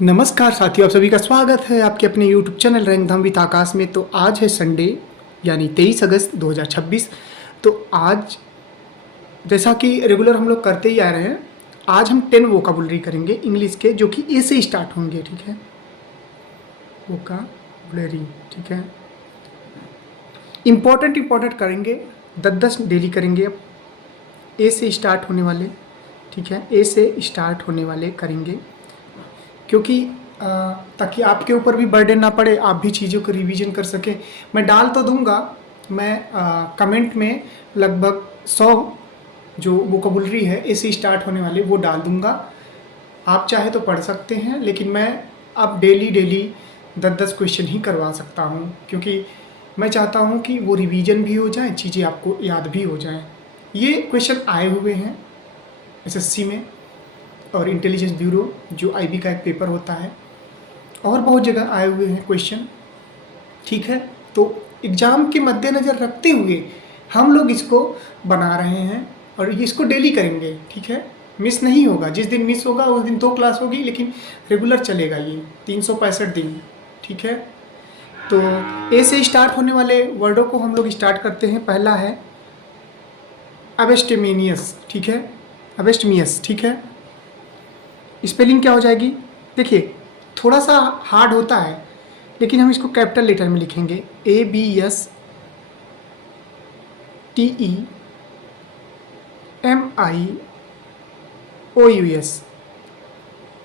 नमस्कार साथियों, आप सभी का स्वागत है आपके अपने YouTube चैनल रैंकधम विद आकाश में। तो आज है संडे यानी 23 अगस्त 2026। तो आज जैसा कि रेगुलर हम लोग करते ही आ रहे हैं, आज हम 10 वोकाबुलरी करेंगे इंग्लिश के, जो कि ए से स्टार्ट होंगे। ठीक है, वोकाबुलरी। ठीक है, इम्पोर्टेंट करेंगे, 10-10 डेली करेंगे। अब ए से स्टार्ट होने वाले, ठीक है, ए से स्टार्ट होने वाले करेंगे, क्योंकि ताकि आपके ऊपर भी बर्डन ना पड़े, आप भी चीज़ों को रिवीजन कर सकें। मैं डाल तो दूंगा, मैं कमेंट में लगभग 100 जो वोकेबुलरी है ऐसे स्टार्ट होने वाले वो डाल दूंगा। आप चाहे तो पढ़ सकते हैं, लेकिन मैं अब डेली 10-10 क्वेश्चन ही करवा सकता हूँ, क्योंकि मैं चाहता हूँ कि वो रिवीजन भी हो जाए, चीज़ें आपको याद भी हो जाएं। ये क्वेश्चन आए हुए हैं एसएससी में और इंटेलिजेंस ब्यूरो जो आईबी का एक पेपर होता है, और बहुत जगह आए हुए हैं क्वेश्चन। ठीक है, तो एग्ज़ाम के मद्देनज़र रखते हुए हम लोग इसको बना रहे हैं और इसको डेली करेंगे। ठीक है, मिस नहीं होगा। जिस दिन मिस होगा उस दिन 2 क्लास होगी, लेकिन रेगुलर चलेगा ये 365 दिन। ठीक है, तो ए से स्टार्ट होने वाले वर्डों को हम लोग स्टार्ट करते हैं। पहला है अबेस्टेमिनियस। ठीक है, अबेस्टमियस। ठीक है, स्पेलिंग क्या हो जाएगी? देखिए, थोड़ा सा हार्ड होता है, लेकिन हम इसको कैपिटल लेटर में लिखेंगे, ABSTEMIOUS,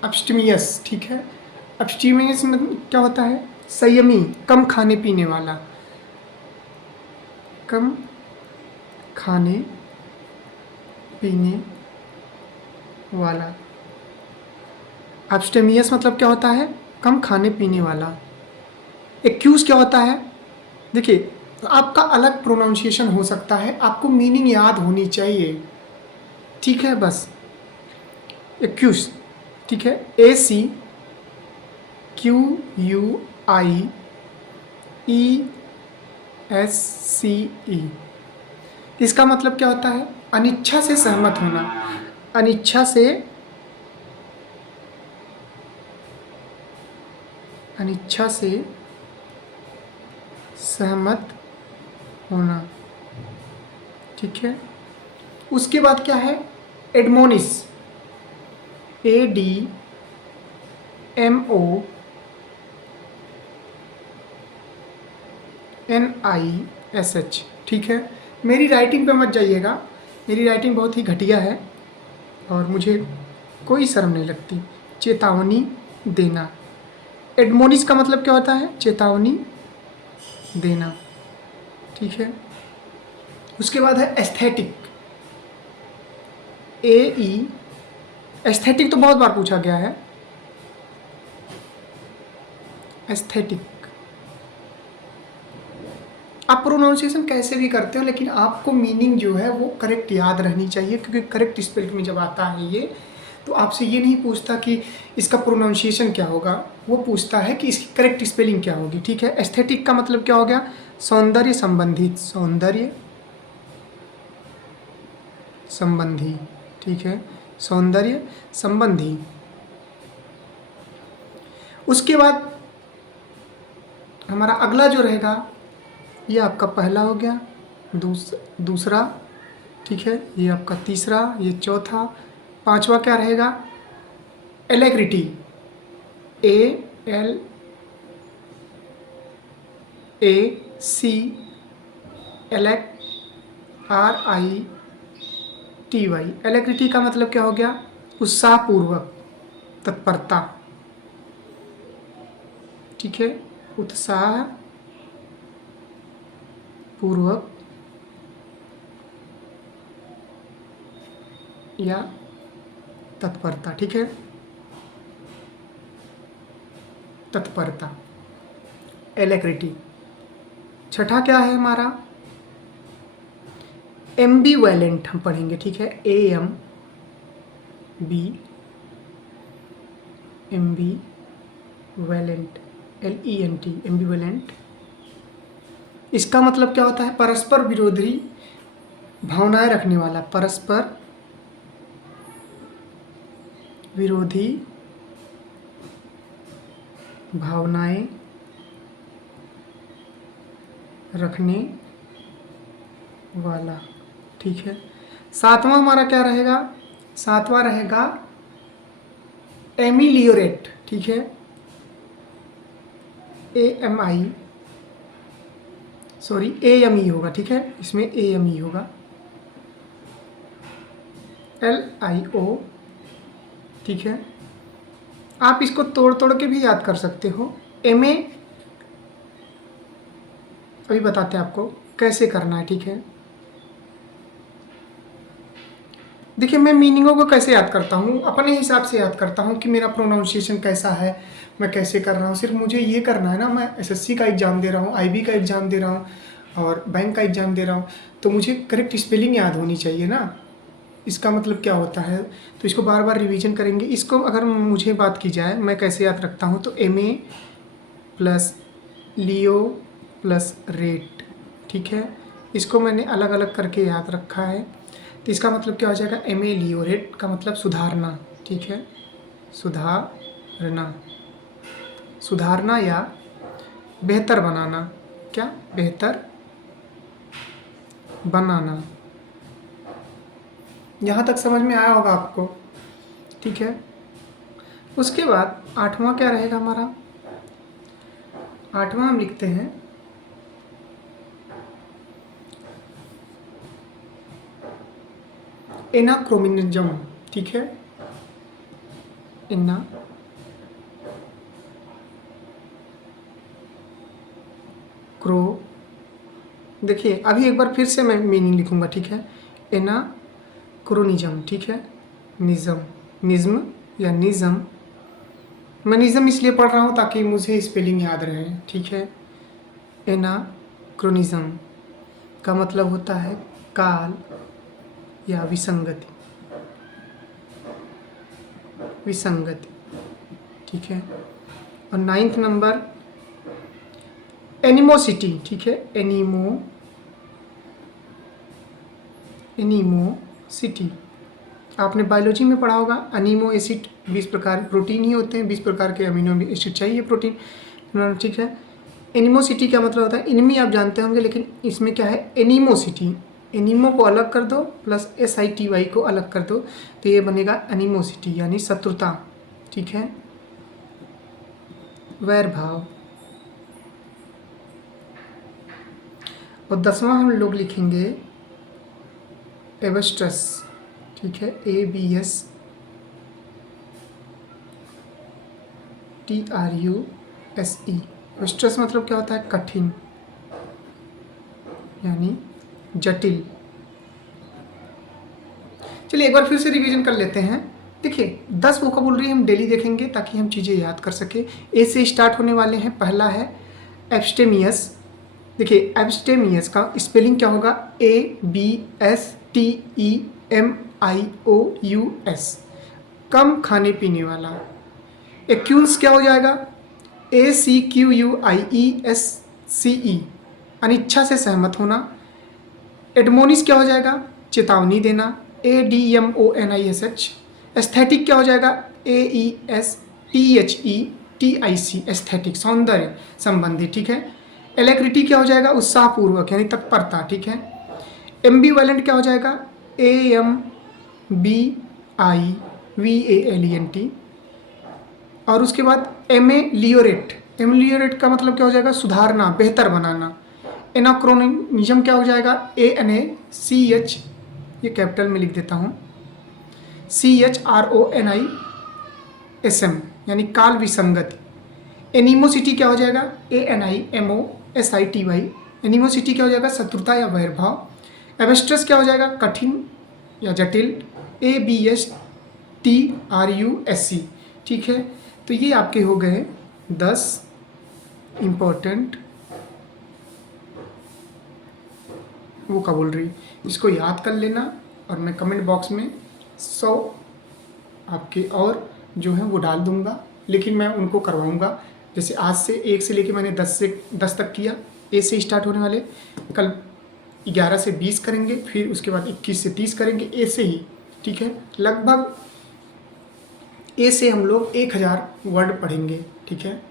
अब्स्टेमियस। ठीक है, अब्स्टेमियस में क्या होता है? संयमी, कम खाने पीने वाला, कम खाने पीने वाला। अब्स्टेमियस मतलब क्या होता है? कम खाने पीने वाला। एक्यूज क्या होता है? देखिए, आपका अलग प्रोनाउंसिएशन हो सकता है, आपको मीनिंग याद होनी चाहिए। ठीक है, बस एक्यूज। ठीक है, ACQUIESCE। इसका मतलब क्या होता है? अनिच्छा से सहमत होना, अनिच्छा से, अनिच्छा से सहमत होना। ठीक है, उसके बाद क्या है? एडमोनिस, ADMONISH। ठीक है, मेरी राइटिंग पे मत जाइएगा, मेरी राइटिंग बहुत ही घटिया है और मुझे कोई शर्म नहीं लगती। चेतावनी देना। एडमोनिस का मतलब क्या होता है? चेतावनी देना। ठीक है, उसके बाद है एस्थेटिक, AE। एस्थेटिक तो बहुत बार पूछा गया है। एस्थेटिक, आप प्रोनाउंसिएशन कैसे भी करते हो, लेकिन आपको मीनिंग जो है वो करेक्ट याद रहनी चाहिए, क्योंकि करेक्ट स्पेलिंग में जब आता है ये, तो आपसे ये नहीं पूछता कि इसका प्रोनाउंसिएशन क्या होगा, वो पूछता है कि इसकी करेक्ट स्पेलिंग क्या होगी। ठीक है, एस्थेटिक का मतलब क्या हो गया? सौंदर्य संबंधित, सौंदर्य संबंधी। ठीक है, सौंदर्य संबंधी। उसके बाद हमारा अगला जो रहेगा, ये आपका पहला हो गया, दूसरा। ठीक है, ये आपका तीसरा, ये चौथा। पांचवा क्या रहेगा? एलेक्रिटी, ALACRITY। एलेक्रिटी का मतलब क्या हो गया? उत्साहपूर्वक, तत्परता। ठीक है, उत्साह पूर्वक या तत्परता। ठीक है, तत्परता, एलेक्रिटी। छठा क्या है हमारा? एम्बीवेलेंट हम पढ़ेंगे। ठीक है, एम्बीवेलेंट, LENT, एम्बीवेलेंट। इसका मतलब क्या होता है? परस्पर विरोधी भावनाएं रखने वाला, परस्पर विरोधी भावनाएं रखने वाला। ठीक है, सातवां हमारा क्या रहेगा? सातवां रहेगा एमिलियोरेट। ठीक है, AMI, सॉरी AME होगा। ठीक है, इसमें AME होगा, LIO। ठीक है, आप इसको तोड़ तोड़ के भी याद कर सकते हो। MA अभी बताते हैं आपको कैसे करना है। ठीक है, देखिए मैं मीनिंगों को कैसे याद करता हूँ, अपने हिसाब से याद करता हूँ कि मेरा प्रोनाउंसिएशन कैसा है, मैं कैसे कर रहा हूँ। सिर्फ मुझे ये करना है ना, मैं SSC का एग्ज़ाम दे रहा हूँ, IB का एग्ज़ाम दे रहा हूँ और बैंक का एग्ज़ाम दे रहा हूँ, तो मुझे करेक्ट स्पेलिंग याद होनी चाहिए ना, इसका मतलब क्या होता है। तो इसको बार बार रिवीजन करेंगे। इसको अगर मुझे बात की जाए मैं कैसे याद रखता हूँ, तो MA प्लस लियो प्लस रेट। ठीक है, इसको मैंने अलग अलग करके याद रखा है। तो इसका मतलब क्या हो जाएगा? MA लियो, रेट का मतलब सुधारना। ठीक है, सुधारना, सुधारना या बेहतर बनाना। क्या? बेहतर बनाना। यहाँ तक समझ में आया होगा आपको। ठीक है, उसके बाद आठवां क्या रहेगा हमारा? आठवां हम लिखते हैं एनाक्रोनिज्म। ठीक है, एना क्रो, देखिए अभी एक बार फिर से मैं मीनिंग लिखूंगा। ठीक है, एनाक्रोनिज्म। ठीक है, निज़म, निज़्म या निज़म। मैं निज़म इसलिए पढ़ रहा हूँ ताकि मुझे स्पेलिंग याद रहे। ठीक है, एनाक्रोनिज्म का मतलब होता है काल या विसंगति, विसंगति। ठीक है, और 9th नंबर एनिमोसिटी। ठीक है, एनिमोसिटी आपने बायोलॉजी में पढ़ा होगा। अमीनो एसिड 20 प्रकार प्रोटीन ही होते हैं, 20 प्रकार के अमीनो एसिड चाहिए प्रोटीन। ठीक है, एनिमोसिटी क्या मतलब होता है? इनमी आप जानते होंगे, लेकिन इसमें क्या है? एनिमोसिटी, एनिमो को अलग कर दो प्लस SITY को अलग कर दो, तो ये बनेगा एनिमोसिटी यानी शत्रुता। ठीक है, वैर भाव। और 10वां हम लोग लिखेंगे एबस्ट्रस। ठीक है, ABSTRUSE। एबस्ट्रस मतलब क्या होता है? कठिन यानी जटिल। चलिए एक बार फिर से रिवीजन कर लेते हैं। देखिए 10 वोकैबुलरी हम डेली देखेंगे ताकि हम चीज़ें याद कर सके। ए से स्टार्ट होने वाले हैं। पहला है एब्स्टेमियस। देखिए एब्स्टेमियस का स्पेलिंग क्या होगा? ABSTEMIOUS, कम खाने पीने वाला। एक्यून्स क्या हो जाएगा? ACQUIESCE, अनिच्छा से सहमत होना। एडमोनिस क्या हो जाएगा? चेतावनी देना। ADMONISH। एस्थेटिक क्या हो जाएगा? AESTHETIC, एस्थेटिक, सौंदर्य संबंधी। ठीक है, एलेक्रिटी क्या हो जाएगा? उत्साहपूर्वक यानी तत्परता। ठीक है, एम्बीवेलेंट क्या हो जाएगा? AMBIVALENT। और उसके बाद एमेलियोरेट, एमेलियोरेट का मतलब क्या हो जाएगा? सुधारना, बेहतर बनाना। एनाक्रोनिज्म क्या हो जाएगा? ANACH, ये कैपिटल में लिख देता हूँ, CHRONISM यानी काल विसंगति। एनिमोसिटी क्या हो जाएगा? ANIMOSITY, एनिमोसिटी क्या हो जाएगा? शत्रुता या वैरभाव। एबस्ट्रस क्या हो जाएगा? कठिन या जटिल। ABSTRUSE। ठीक है, तो ये आपके हो गए 10 इम्पोर्टेंट वोकैबुलरी। इसको याद कर लेना और मैं कमेंट बॉक्स में 100 आपके और जो है वो डाल दूंगा, लेकिन मैं उनको करवाऊंगा। जैसे आज से 1 से लेके मैंने 10 तक किया। ए से स्टार्ट होने वाले कल 11 से 20 करेंगे, फिर उसके बाद 21 से 30 करेंगे ए से ही। ठीक है, लगभग ए से हम लोग 1000 वर्ड पढ़ेंगे। ठीक है,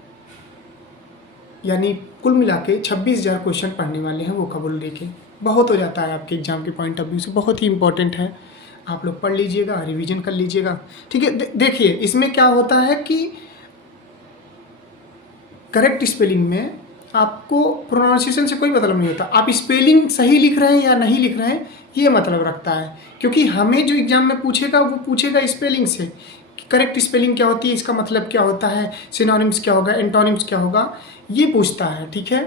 यानी कुल मिला के 26,000 क्वेश्चन पढ़ने वाले हैं वोकेबुलरी के। बहुत हो जाता है आपके एग्ज़ाम के पॉइंट ऑफ व्यू से, बहुत ही इंपॉर्टेंट है। आप लोग पढ़ लीजिएगा, रिवीजन कर लीजिएगा, ठीक है। देखिए इसमें क्या होता है कि करेक्ट स्पेलिंग में आपको प्रोनाउंसिएशन से कोई मतलब नहीं होता। आप स्पेलिंग सही लिख रहे हैं या नहीं लिख रहे हैं ये मतलब रखता है, क्योंकि हमें जो एग्ज़ाम में पूछेगा वो पूछेगा स्पेलिंग से। करेक्ट स्पेलिंग क्या होती है, इसका मतलब क्या होता है, सिनोनिम्स क्या होगा, एंटोनिम्स क्या होगा, ये पूछता है, ठीक है।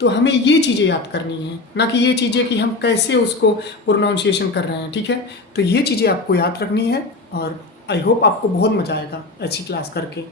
तो हमें ये चीज़ें याद करनी है, ना कि ये चीज़ें कि हम कैसे उसको प्रोनाउंसिएशन कर रहे हैं, ठीक है। तो ये चीज़ें आपको याद रखनी है और आई होप आपको बहुत मज़ा आएगा ऐसी क्लास करके।